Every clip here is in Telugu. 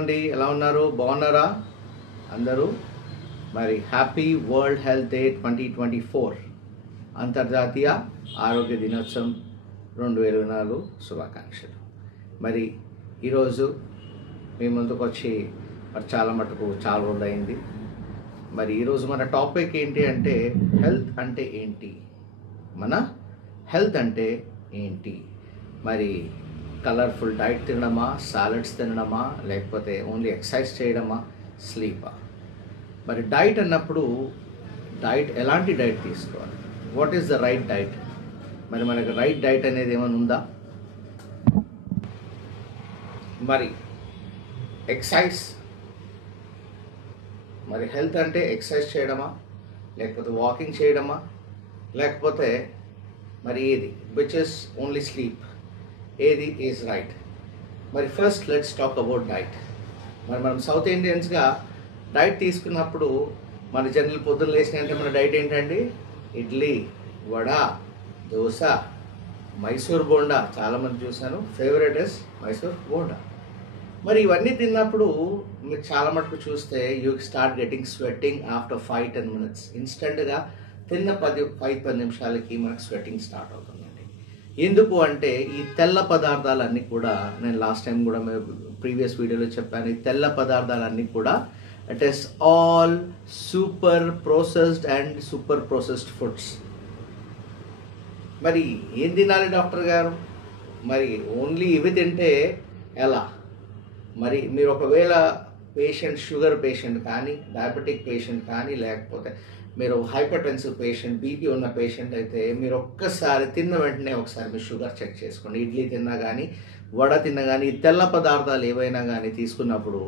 అండి, ఎలా ఉన్నారు? బాగున్నారా అందరూ? మరి హ్యాపీ వరల్డ్ హెల్త్ డే 2024 అంతర్జాతీయ ఆరోగ్య దినోత్సవం 2024 శుభాకాంక్షలు. మరి ఈరోజు మీ ముందుకు వచ్చి చాలా మటుకు చాలా రోజులు అయింది. మరి ఈరోజు మన టాపిక్ ఏంటి అంటే హెల్త్ అంటే ఏంటి, మన హెల్త్ అంటే ఏంటి. మరి కలర్ఫుల్ డైట్ తినడమా, సాలడ్స్ తినడమా, లేకపోతే ఓన్లీ ఎక్సర్సైజ్ చేయడమా, స్లీపా? మరి డైట్ అన్నప్పుడు డైట్ ఎలాంటి డైట్ తీసుకోవాలి? What is the right diet? మరి మనకు రైట్ డైట్ అనేది ఏమైనా ఉందా? మరి ఎక్సర్సైజ్, మరి హెల్త్ అంటే ఎక్సర్సైజ్ చేయడమా, లేకపోతే వాకింగ్ చేయడమా, లేకపోతే మరి ఏది విచ్ ఇస్ ఓన్లీ స్లీప్, ఏది ఈజ్ రైట్? మరి first let's talk about diet. మరి మనం సౌత్ ఇండియన్స్గా డైట్ తీసుకున్నప్పుడు మన జనరల్ పొద్దున్న లేచినంటే మన డైట్ ఏంటండి? ఇడ్లీ, వడ, దోశ, మైసూర్ బోండా. చాలామంది చూశాను, ఫేవరెట్ ఇస్ మైసూర్ బోండా. మరి ఇవన్నీ తిన్నప్పుడు మీరు చాలా మటుకు చూస్తే you start getting sweating after 5-10 minutes. ఇన్స్టెంట్గా తిన్న 5-10 నిమిషాలకి మనకు స్వెట్టింగ్ స్టార్ట్ అవుతుందండి. ఎందుకు అంటే ఈ తెల్ల పదార్థాలన్నీ కూడా, నేను లాస్ట్ టైం కూడా ప్రీవియస్ వీడియోలో చెప్పాను, ఈ తెల్ల పదార్థాలన్నీ కూడా it is all super processed and super processed foods. మరి ఏం తినాలి డాక్టర్ గారు? మరి ఓన్లీ ఇవి తింటే ఎలా? మరి మీరు ఒకవేళ పేషెంట్, షుగర్ పేషెంట్ కానీ, డయాబెటిక్ పేషెంట్ కానీ, లేకపోతే మీరు హైపర్ టెన్సివ్ పేషెంట్, బీపీ ఉన్న పేషెంట్ అయితే మీరు ఒక్కసారి తిన్న వెంటనే ఒకసారి మీ షుగర్ చెక్ చేసుకోండి. ఇడ్లీ తిన్నా కానీ, వడ తిన్నా కానీ, తెల్ల పదార్థాలు ఏవైనా కానీ తీసుకున్నప్పుడు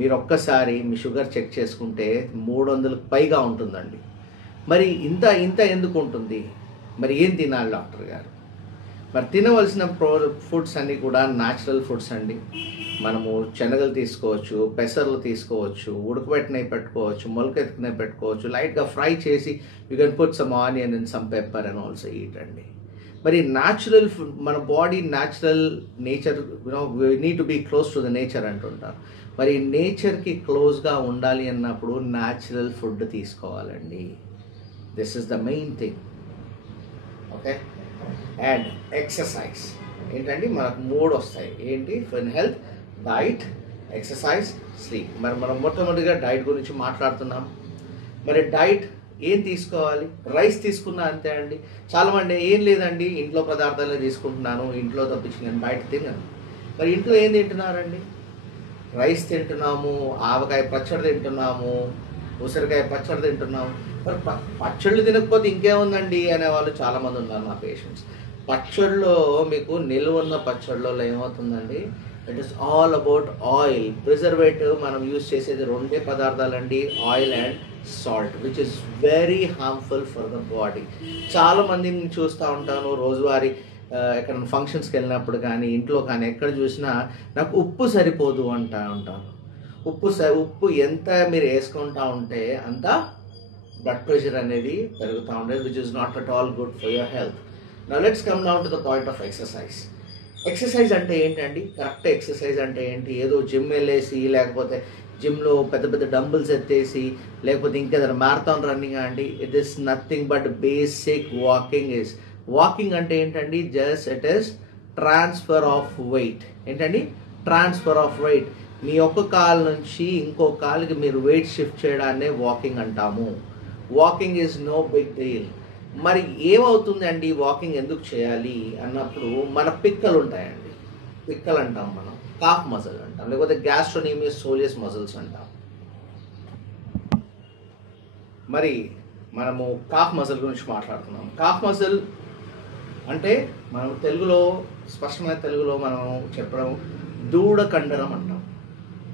మీరు ఒక్కసారి మీ షుగర్ చెక్ చేసుకుంటే 300కు పైగా ఉంటుందండి. మరి ఇంత ఎందుకు ఉంటుంది? మరి ఏం తినాలి డాక్టర్ గారు? మరి తినవలసిన ఫుడ్స్ అన్నీ కూడా న్యాచురల్ ఫుడ్స్ అండి. మనము శనగలు తీసుకోవచ్చు, పెసర్లు తీసుకోవచ్చు, ఉడకబెట్టినవి పెట్టుకోవచ్చు, మొలకెత్తుకునేవి పెట్టుకోవచ్చు, లైట్గా ఫ్రై చేసి you can put some onion and some pepper and also eat అండి. మరి న్యాచురల్ ఫుడ్, మన body natural nature, we need to be close to the nature అంటుంటారు. మరి నేచర్కి క్లోజ్గా ఉండాలి అన్నప్పుడు న్యాచురల్ ఫుడ్ తీసుకోవాలండి. This is the main thing. Okay. And exercise ఏంటండి? మనకు 3 వస్తాయి. ఏంటి? For health, diet, exercise, sleep. మరి మనం మొట్టమొదటిగా డైట్ గురించి మాట్లాడుతున్నాం. మరి డైట్ ఏం తీసుకోవాలి? రైస్ తీసుకున్నా అంతే అండి. చాలామంది ఏం లేదండి, ఇంట్లో పదార్థాలే తీసుకుంటున్నాను, ఇంట్లో తప్పించి నేను బయట తిన్నాను. మరి ఇంట్లో ఏం తింటున్నారండి? రైస్ తింటున్నాము, ఆవకాయ పచ్చడి తింటున్నాము, ఉసిరికాయ పచ్చడి తింటున్నాము. మరి పచ్చళ్ళు తినకపోతే ఇంకేముందండి అనేవాళ్ళు చాలామంది ఉన్నారు నా పేషెంట్స్. పచ్చళ్ళలో మీకు నిల్వ ఉన్న పచ్చళ్ళలో ఏమవుతుందండి? It is all about oil, preservative. మనం యూజ్ చేసేది 2 పదార్థాలండి, oil and salt, which is very harmful for the body. చాలామందిని చూస్తూ ఉంటాను రోజువారీ, ఎక్కడ ఫంక్షన్స్కి వెళ్ళినప్పుడు కానీ, ఇంట్లో కానీ, ఎక్కడ చూసినా నాకు ఉప్పు సరిపోదు అంటూ ఉంటాను. ఉప్పు ఎంత మీరు వేసుకుంటా ఉంటే అంత బ్లడ్ ప్రెషర్ అనేది పెరుగుతూ ఉండేది, which is not at all good for your health. Now let's come down to the point of exercise. Exercise అంటే ఏంటండి? కరెక్ట్ ఎక్సర్సైజ్ అంటే ఏంటి? ఏదో జిమ్ వెళ్ళేసి, లేకపోతే జిమ్లో పెద్ద పెద్ద డంబుల్స్ ఎత్తేసి, లేకపోతే ఇంకేదైనా మ్యారథాన్ రన్నింగ్ అండి. It is nothing but basic walking. Walking అంటే ఏంటండి? Just it is transfer of weight. ఏంటండి? Transfer of weight. మీ ఒక్క కాలు నుంచి ఇంకో కాలుకి మీరు వెయిట్ షిఫ్ట్ చేయడాన్నే వాకింగ్ అంటాము. Walking is no big deal. మరి ఏమవుతుంది అండి వాకింగ్ ఎందుకు చేయాలి అన్నప్పుడు, మన పిక్కలు ఉంటాయండి, పిక్కలు అంటాం మనం, కాఫ్ మజిల్ అంటాం, లేకపోతే గ్యాస్ట్రోనీమియస్ సోలియస్ మజిల్స్ అంటాం. మరి మనము కాఫ్ మజిల్ గురించి మాట్లాడుతున్నాం. కాఫ్ మజిల్ అంటే మనం తెలుగులో, స్పష్టమైన తెలుగులో మనం చెప్పడం దూడ కండరం అంటాం.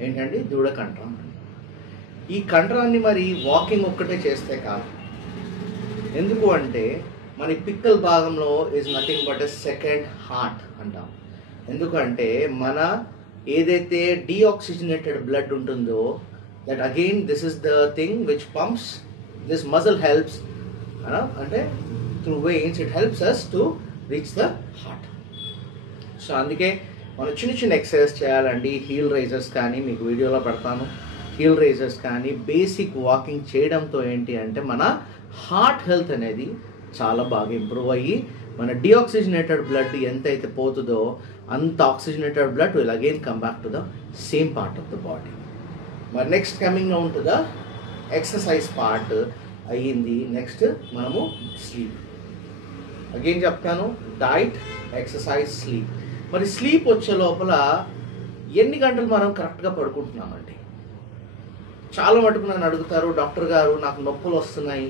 ఏంటండి? దూడ కండరం అంటాం. ఈ కండరాన్ని మరి వాకింగ్ ఒక్కటే చేస్తే కాదు. ఎందుకు అంటే మన పిక్కల్ భాగంలో is nothing but a second heart అంటాం. ఎందుకంటే మన ఏదైతే డీఆక్సిజనేటెడ్ బ్లడ్ ఉంటుందో, that again this is the thing which pumps, this muscle helps, అంటే through veins it helps us to reach the heart. So అందుకే మనం చిన్న చిన్న ఎక్సర్సైజ్ చేయాలండి. హీల్ రైజర్స్ కానీ మీకు వీడియోలో పెడతాను. హీల్ రైజర్స్ కానీ బేసిక్ వాకింగ్ చేయడంతో ఏంటి అంటే మన హార్ట్ హెల్త్ అనేది చాలా బాగా ఇంప్రూవ్ అయ్యి మన డీఆక్సిజనేటెడ్ బ్లడ్ ఎంతైతే పోతుందో అంత oxygenated blood will again come back to the same part of the body. మరి next coming on to the exercise part అయ్యింది. నెక్స్ట్ మనము స్లీప్. అగైన్ చెప్తాను, డైట్, ఎక్సర్సైజ్, స్లీప్. మరి స్లీప్ వచ్చే లోపల ఎన్ని గంటలు మనం కరెక్ట్గా పడుకుంటున్నామండి? చాలా మటుకు నన్ను అడుగుతారు, డాక్టర్ గారు నాకు నొప్పులు వస్తున్నాయి.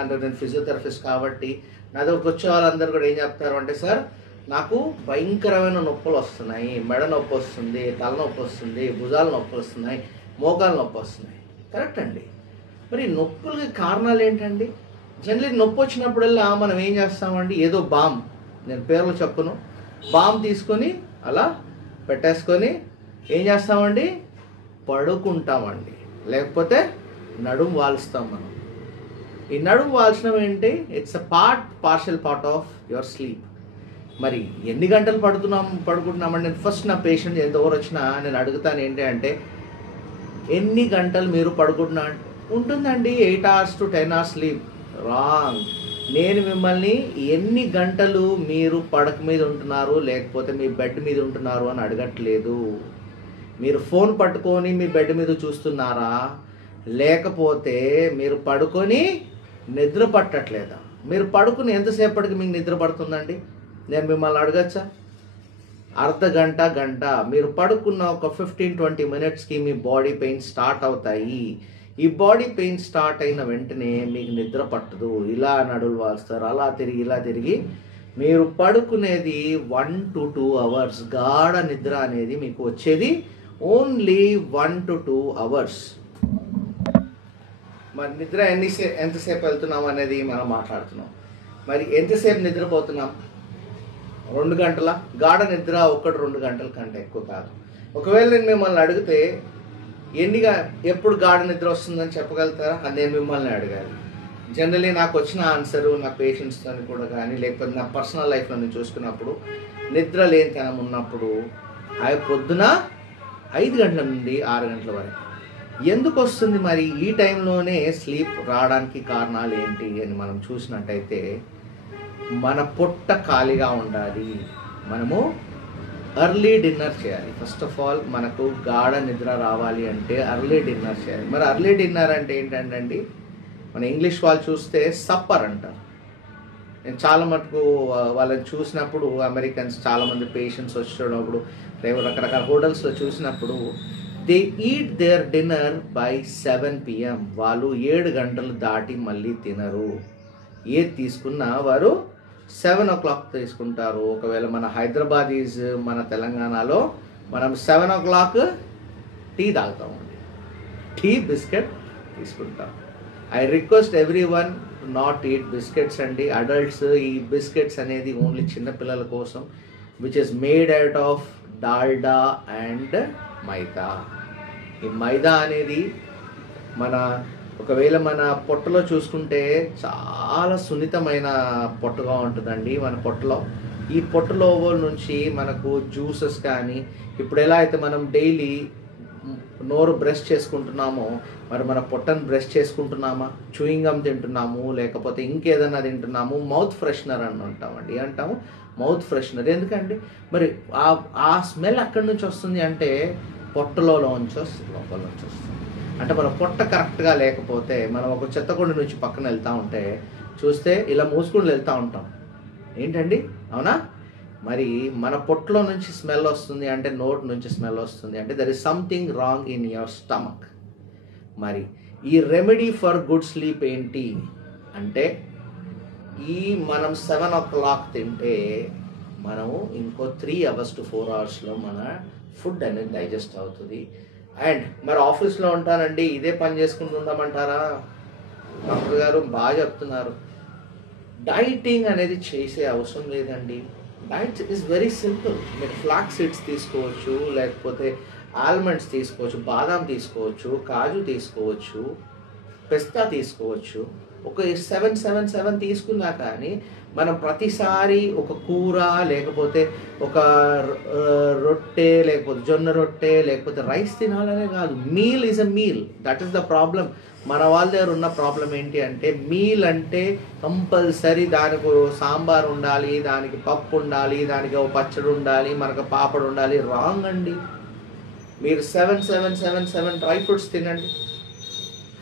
అంటే నేను ఫిజియోథెరపిస్ట్ కాబట్టి నా దగ్గరకు వచ్చే వాళ్ళందరూ కూడా ఏం చెప్తారు అంటే, సార్ నాకు భయంకరమైన నొప్పులు వస్తున్నాయి, మెడ నొప్పి వస్తుంది, తలనొప్పి వస్తుంది, భుజాల నొప్పి వస్తున్నాయి, మోకాలు నొప్పి వస్తున్నాయి. కరెక్ట్ అండి. మరి నొప్పులకి కారణాలు ఏంటండి? జనరలీ నొప్పి వచ్చినప్పుడల్లా మనం ఏం చేస్తామండి, ఏదో బామ్, నేను పేర్లు చెప్పను, బామ్ తీసుకొని అలా పెట్టేసుకొని ఏం చేస్తామండి, పడుకుంటామండి. లేకపోతే నడుము వాల్స్తాం మనం. ఈ నడుము వాల్చడం ఏంటి? It's partial part of your sleep. మరి ఎన్ని గంటలు పడుకుంటున్నామండి? నేను ఫస్ట్ నా పేషెంట్ ఎంతవరకు వచ్చినా నేను అడుగుతాను ఏంటి అంటే, ఎన్ని గంటలు మీరు పడుకుంటున్నా? ఉంటుందండి 8 hours to 10 hours sleep. Wrong. నేను మిమ్మల్ని ఎన్ని గంటలు మీరు పడక మీద ఉంటున్నారు లేకపోతే మీ బెడ్ మీద ఉంటున్నారు అని అడగట్లేదు. మీరు ఫోన్ పట్టుకొని మీ బెడ్ మీద చూస్తున్నారా, లేకపోతే మీరు పడుకొని నిద్ర పట్టట్లేదా? మీరు పడుకుని ఎంతసేపటికి మీకు నిద్ర పడుతుందండి? నేను మిమ్మల్ని అడగచ్చా? అర్ధ గంట, గంట మీరు పడుకున్న ఒక 15-20 minutesకి మీ బాడీ పెయిన్ స్టార్ట్ అవుతాయి. ఈ బాడీ పెయిన్ స్టార్ట్ అయిన వెంటనే మీకు నిద్ర పట్టదు. ఇలా నడులు వాల్స్తారు, అలా తిరిగి ఇలా తిరిగి మీరు పడుకునేది 1 to 2 hours. గాఢ నిద్ర అనేది మీకు వచ్చేది ఓన్లీ 1 to 2 hours. మరి నిద్ర ఎంతసేపు వెళ్తున్నాం అనేది మనం మాట్లాడుతున్నాం. మరి ఎంతసేపు నిద్రపోతున్నాం? 2 గంటల గాఢ నిద్ర 1-2 గంటల కంటే ఎక్కువ కాదు. ఒకవేళ నేను మిమ్మల్ని అడిగితే ఎప్పుడు గాఢ నిద్ర వస్తుందని చెప్పగలుగుతారా? అది నేను మిమ్మల్ని అడగాలి. జనరలీ నాకు వచ్చిన ఆన్సరు నా పేషెంట్స్తో కూడా కానీ లేకపోతే నా పర్సనల్ లైఫ్లో నేను చూసుకున్నప్పుడు నిద్ర లేనితనం ఉన్నప్పుడు అవి పొద్దున 5 గంటల నుండి 6 గంటల వరకు. ఎందుకు వస్తుంది మరి ఈ టైంలోనే స్లీప్ రావడానికి కారణాలు ఏంటి అని మనం చూసినట్టయితే, మన పొట్ట ఖాళీగా ఉండాలి, మనము ఎర్లీ డిన్నర్ చేయాలి. ఫస్ట్ ఆఫ్ ఆల్ మనకు గాఢ నిద్ర రావాలి అంటే ఎర్లీ డిన్నర్ చేయాలి. మరి ఎర్లీ డిన్నర్ అంటే ఏంటంటే, మన ఇంగ్లీష్ వాళ్ళు చూస్తే సప్పర్ అంటారు. నేను చాలా మటుకు వాళ్ళని చూసినప్పుడు, అమెరికన్స్ చాలామంది పేషెంట్స్ వచ్చినప్పుడు రకరకాల హోటల్స్లో చూసినప్పుడు they eat their dinner by 7 PM. వాళ్ళు 7 గంటలు దాటి మళ్ళీ తినరు. ఏది తీసుకున్నా వారు 7 o'clock తీసుకుంటారు. ఒకవేళ మన హైదరాబాద్ మన తెలంగాణలో మనం 7 o'clock టీ తాగుతామండి. టీ బిస్కెట్ తీసుకుంటాం. I request every one not eat biscuits అండి. అడల్ట్స్ ఈ బిస్కెట్స్ అనేది ఓన్లీ చిన్నపిల్లల కోసం, which is made out of Dalda and maida. ఈ మైదా అనేది ఒకవేళ మన పొట్టలో చూసుకుంటే చాలా సున్నితమైన పొట్టగా ఉంటుందండి మన పొట్టలో. ఈ పొట్టలో నుంచి మనకు జ్యూసెస్ కానీ, ఇప్పుడు ఎలా అయితే మనం డైలీ నోరు బ్రష్ చేసుకుంటున్నామో మరి మన పొట్టను బ్రష్ చేసుకుంటున్నామా, చూయింగ్ గమ్ తింటున్నాము, లేకపోతే ఇంకేదన్నా తింటున్నాము, మౌత్ ఫ్రెషనర్ అని ఉంటామండి. అంటాము మౌత్ ఫ్రెషనర్. ఎందుకండి? మరి ఆ స్మెల్ అక్కడి నుంచి వస్తుంది అంటే పొట్టలోంచి వస్తుంది, లోపల నుంచి వస్తుంది. అంటే మన పొట్ట కరెక్ట్గా లేకపోతే మనం ఒక చెత్తకుండి నుంచి పక్కన వెళ్తూ ఉంటే చూస్తే ఇలా మూసుకొని వెళ్తూ ఉంటాం. ఏంటండి? అవునా? మరి మన పొట్టలో నుంచి స్మెల్ వస్తుంది అంటే, నోట్ నుంచి స్మెల్ వస్తుంది అంటే there is something wrong in your stomach. మరి ఈ రెమెడీ ఫర్ గుడ్ స్లీప్ ఏంటి అంటే, మనం 7 o'clock తింటే మనము ఇంకో 3 hours to 4 hours మన ఫుడ్ అనేది డైజెస్ట్ అవుతుంది. అండ్ మరి ఆఫీస్లో ఉంటానండి, ఇదే పని చేసుకుంటూ ఉందామంటారా? డాక్టర్ గారు బాగా చెప్తున్నారు. డైటింగ్ అనేది చేసే అవసరం లేదండి. Diet is very simple. మీరు ఫ్లాక్స్ సీడ్స్ తీసుకోవచ్చు, లేకపోతే ఆల్మండ్స్ తీసుకోవచ్చు, బాదాం తీసుకోవచ్చు, కాజు తీసుకోవచ్చు, పిస్తా తీసుకోవచ్చు. ఒక 7 తీసుకున్నా కానీ మనం ప్రతిసారి ఒక కూర లేకపోతే ఒక రొట్టె లేకపోతే జొన్న రొట్టె లేకపోతే రైస్ తినాలనే కాదు. Meal is a meal. That is the problem. మన వాళ్ళ దగ్గర ఉన్న ప్రాబ్లం ఏంటి అంటే మీల్ అంటే కంపల్సరీ దానికి సాంబార్ ఉండాలి, దానికి పప్పు ఉండాలి, దానికి ఒక పచ్చడి ఉండాలి, మనకు పాపడు ఉండాలి. రాంగ్ అండి. మీరు 7 డ్రై ఫ్రూట్స్ తినండి,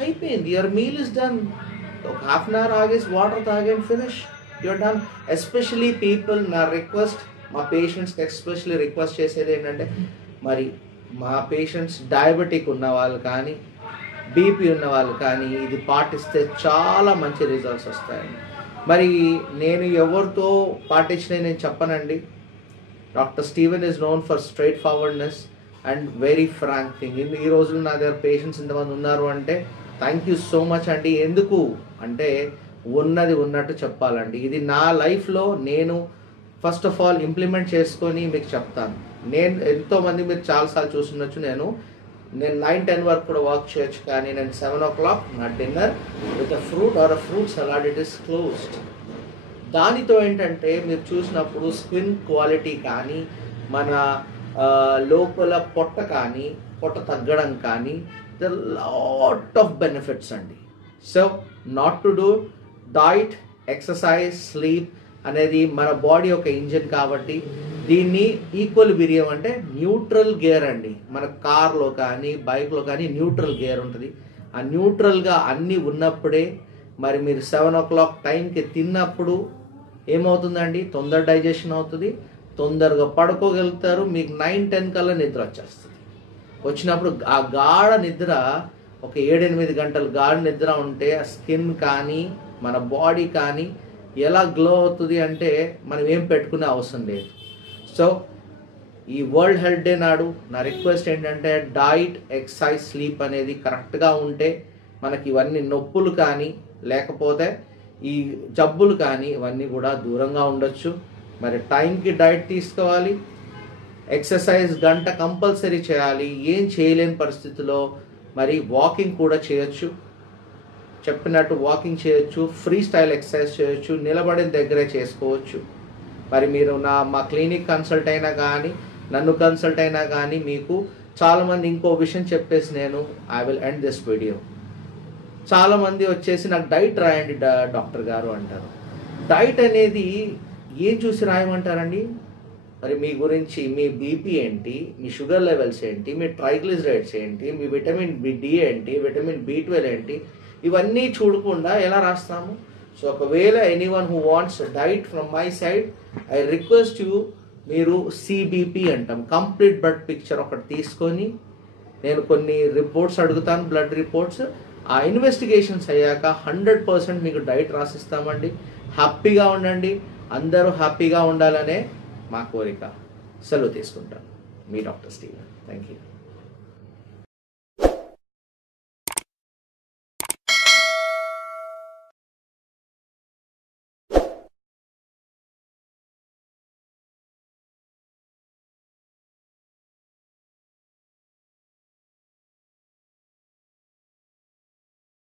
అయిపోయింది. Your meal is done. ఒక హాఫ్ అన్ అవర్ ఆగేసి వాటర్ తాగండి, finish, you're done. Especially people, నా రిక్వెస్ట్ మా పేషెంట్స్కి ఎస్పెషల్లీ రిక్వెస్ట్ చేసేది ఏంటంటే, మరి మా పేషెంట్స్ డయాబెటిక్ ఉన్న వాళ్ళు కానీ బీపీ ఉన్న వాళ్ళు కానీ ఇది పాటిస్తే చాలా మంచి రిజల్ట్స్ వస్తాయండి. మరి నేను ఎవరితో పాటించిన నేను చెప్పనండి. Doctor Steven is known for straight forwardness and very frank thing. ఈ రోజుల్లో నా దగ్గర పేషెంట్స్ ఇంతమంది ఉన్నారు అంటే థ్యాంక్ యూ సో మచ్ అండి. ఎందుకు అంటే ఉన్నది ఉన్నట్టు చెప్పాలండి. ఇది నా లైఫ్లో నేను ఫస్ట్ ఆఫ్ ఆల్ ఇంప్లిమెంట్ చేసుకొని మీకు చెప్తాను. నేను ఎంతోమంది మీరు చాలాసార్లు చూస్తుండొచ్చు, నేను 9-10 వరకు కూడా వర్క్ చేయొచ్చు, కానీ నేను 7 o'clock నా dinner with a fruit or a fruit salad it is closed. దానితో ఏంటంటే మీరు చూసినప్పుడు స్కిన్ క్వాలిటీ కానీ మన లోపల పొట్ట కానీ పొట్ట తగ్గడం కానీ ద లాట్ ఆఫ్ బెనిఫిట్స్ అండి. So not to do diet, exercise, sleep అనేది మన బాడీ ఒక ఇంజిన్ కాబట్టి దీన్ని ఈక్వల్ బిరియం అంటే న్యూట్రల్ గేర్ అండి. మన కార్లో కానీ బైక్లో కానీ న్యూట్రల్ గేర్ ఉంటుంది. ఆ న్యూట్రల్గా అన్నీ ఉన్నప్పుడే మరి మీరు 7 o'clock టైంకి తిన్నప్పుడు ఏమవుతుందండి, తొందర డైజెషన్ అవుతుంది, తొందరగా పడుకోగలుగుతారు, మీకు 9-10 కల్లా నిద్ర వచ్చేస్తుంది. వచ్చినప్పుడు ఆ గాఢ నిద్ర ఒక 7-8 గంటలు గాఢ నిద్ర ఉంటే ఆ స్కిన్ కానీ మన బాడీ కానీ ఎలా గ్లో అవుతుంది అంటే మనం ఏం పెట్టుకునే అవసరం లేదు. సో ఈ వరల్డ్ హెల్త్ డే నాడు నా రిక్వెస్ట్ ఏంటంటే డైట్, ఎక్సర్సైజ్, స్లీప్ అనేది కరెక్ట్గా ఉంటే మనకి ఇవన్నీ నొప్పులు కానీ లేకపోతే ఈ జబ్బులు కానీ ఇవన్నీ కూడా దూరంగా ఉండొచ్చు. మరి టైంకి డైట్ తీసుకోవాలి, ఎక్సర్సైజ్ గంట కంపల్సరీ చేయాలి. ఏం చేయలేని పరిస్థితిలో మరి వాకింగ్ కూడా చేయొచ్చు, చెప్పినట్టు వాకింగ్ చేయొచ్చు, ఫ్రీ స్టైల్ ఎక్సర్సైజ్ చేయొచ్చు, నిలబడిన దగ్గరే చేసుకోవచ్చు. మరి మీరు మా క్లినిక్ కన్సల్ట్ అయినా కానీ నన్ను కన్సల్ట్ అయినా కానీ మీకు చాలామంది ఇంకో విషయం చెప్పేసి నేను I will end this video. చాలామంది వచ్చేసి నాకు డైట్ రాయండి డాక్టర్ గారు అంటారు. డైట్ అనేది ఏం చూసి రాయమంటారండి? మరి మీ గురించి మీ బీపీ ఏంటి, మీ షుగర్ లెవెల్స్ ఏంటి, మీ ట్రైగ్లిజరైడ్స్ ఏంటి, మీ విటమిన్ డి ఏంటి, విటమిన్ B12 ఏంటి, ఇవన్నీ చూడకుండా ఎలా రాస్తాము? సో ఒకవేళ anyone who wants diet from my side I request you, మీరు CBP అంటాం, కంప్లీట్ బ్లడ్ పిక్చర్ ఒకటి తీసుకొని నేను కొన్ని రిపోర్ట్స్ అడుగుతాను, బ్లడ్ రిపోర్ట్స్. ఆ ఇన్వెస్టిగేషన్స్ అయ్యాక 100% మీకు డైట్ రాసిస్తామండి. హ్యాపీగా ఉండండి, అందరూ హ్యాపీగా ఉండాలనే మా కోరిక. సెలవు తీసుకుంటాను. మీ డాక్టర్ స్టీవెన్. Thank you.